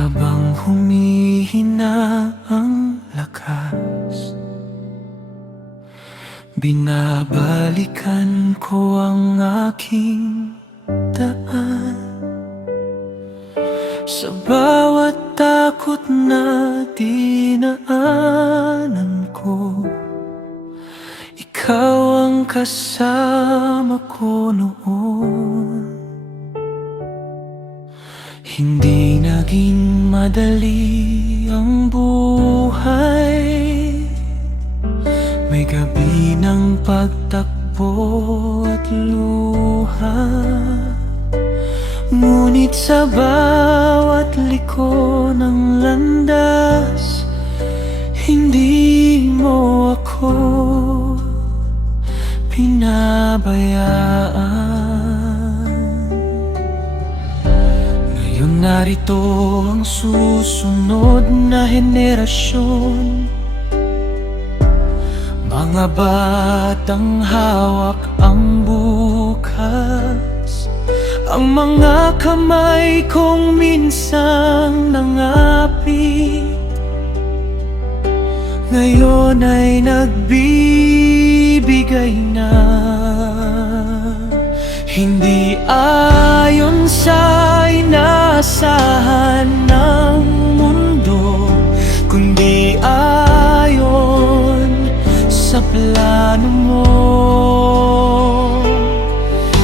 Habang humihina ang lakas, binabalikan ko ang aking daan. Sa bawat takot na dinaanan ko, ikaw ang kasama ko noon. Hindi naging madali ang buhay, may gabi ng pagtakbo at luha. Ngunit sa bawat liko ng landas, hindi mo ako pinabayaan. Ngayon narito ang susunod na henerasyon, mga batang hawak ang bukas. Ang mga kamay kong minsang nangapit, ngayon ay nagbibigay na. Hindi ayon sa inasahan ng mundo, kundi ayon sa plano mo.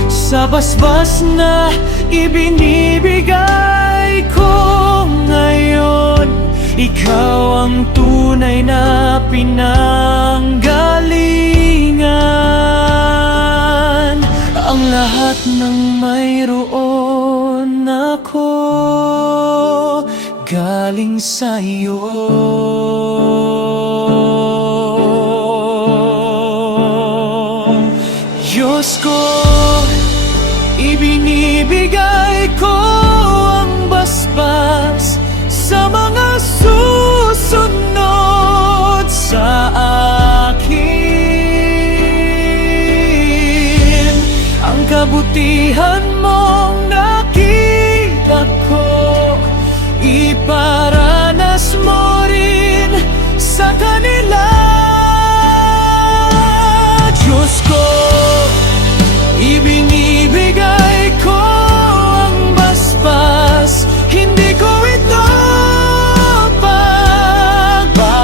Sa basbas na ibinibigay ko ngayon, ikaw ang tunay na pinanggalingan. Ang lahat ng mayroon ako galing sa iyo. Diyos ko, ibinibigay ko ang basbas sa mga susunod sa akin. Ang kabutihan mong nakita ko, iparanas mo rin sa kanila. Diyos ko, ibinibigay ko ang basbas, hindi ko ito pagpaari.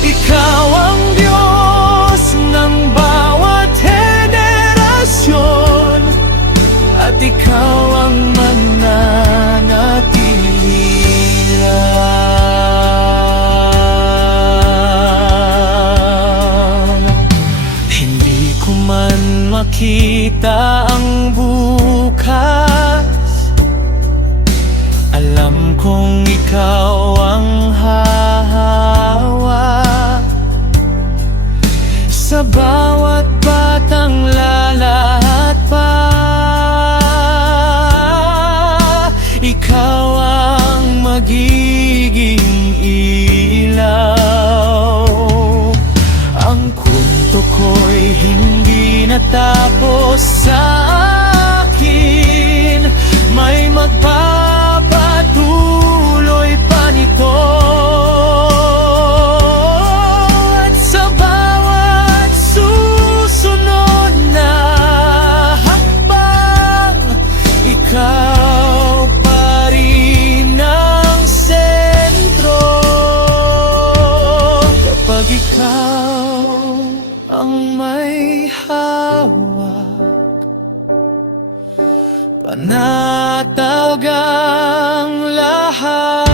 Ikaw ang Diyos ng bawat henerasyon, at ikaw ang mananatili lang. Hindi ko man makita ang bukas, alam kong ikaw ang hahawak. Sa bawat batang lalahat pa, ikaw ang magiging ilaw. Ang kwento ko'y hindi natapos sa akin, may magpapatuloy pa nito. At sa bawat susunod na hakbang, ikaw pa rin ang sentro. Kapag ikaw ang may hawak, panatag ang lahat.